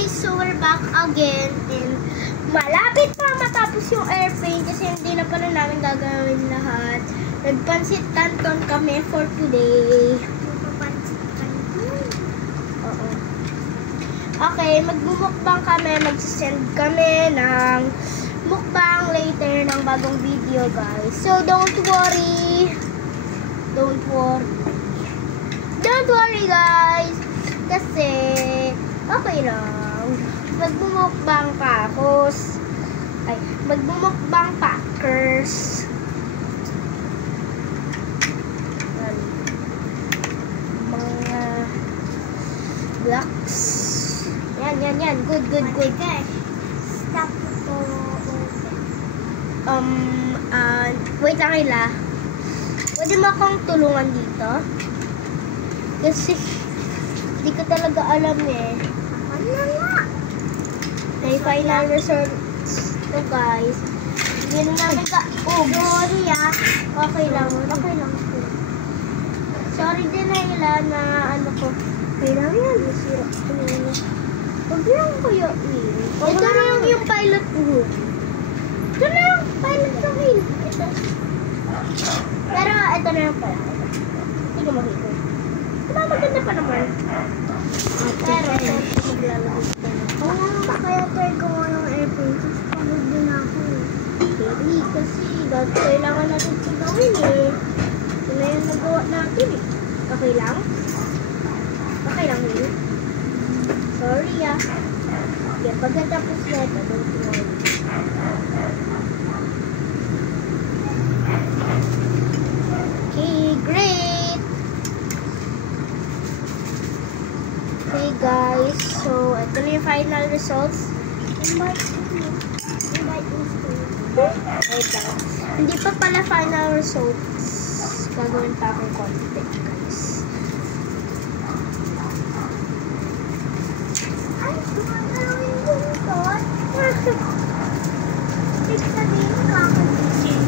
guys, so we're back again and malapit pa matapos yung airplane kasi hindi na pala namin gagawin lahat. Nagpansit canton kami for today. Magpapansit canton? Oo. Okay, magbumukbang kami, magsisend kami ng mukbang later ng bagong video guys. So don't worry. Don't worry guys. Kasi okay lang. Magbumukbang pakos. Ay, magbumukbang packers. Mga blocks. Yan. Good. Guys, stop to wait lang Ila. Pwede mo akong tulungan dito? Kasi hindi ko talaga alam eh. Ano nga? May final results to guys. Hindi na namin Sorry ah. Okay lang. Sorry din na Ila na ano ko. Okay lang yan. Nasira ko na yun. Huwag lang kuya ito na yung pilot room. Ito na yung pilot room. Ito. Pero ito na yung pala. Hindi ko makita. Diba maganda pa naman? Pero maglalabas ka na. Oo nga, kaya try ko nga yung airplane. Pagod din ako eh. Hindi kasi kailangan natin ito gawin eh. Ito na yung nagawa natin eh. Okay lang? Okay lang yun? Sorry ah. Okay, pagkatapos na ito, don't worry. Okay, great! Okay guys, so ito na yung final results. Invite me to. Wait lang. Hindi pa pala final results. Gagawin pa akong content guys. Ay, gumagalawin yung tot. Ibig sabihin kakagising.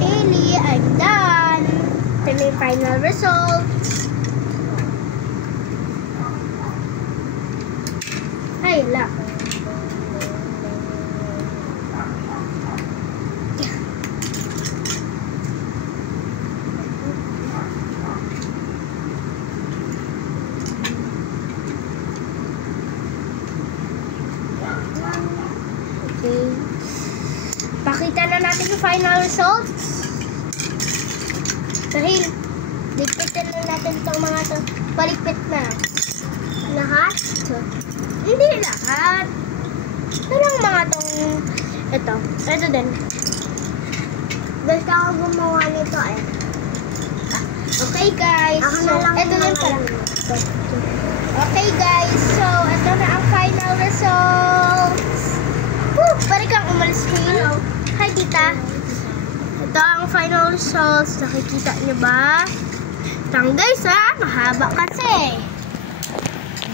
Haley, I'm done. Ito na yung final results. Ay, la. Okay. Pakita na natin yung final results. Dahil, ligpitin na natin itong mga to. Paligpit na. Lahat? Hindi lahat. Ito lang mga tong, ito din. Gusto ako gumawa nito eh. Okay guys, Ako so na lang ito lang pala. gumawa. Okay guys, so ito na ang final results. Balik kang umalis kayo. Hi tita. Ito ang final results. Nakikita niyo ba? Tang guys ha, mahaba kasi.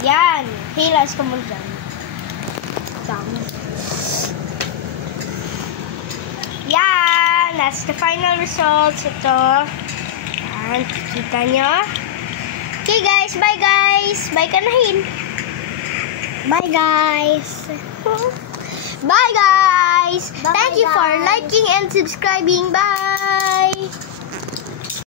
Yan, hilas ka mo dyan. Tang. Yan, that's the final results. Ito. Yan, kita nyo. Okay guys, bye guys. Bye ka na Hin. Bye guys. Bye guys. Bye, Thank you for guys. liking and subscribing. Bye.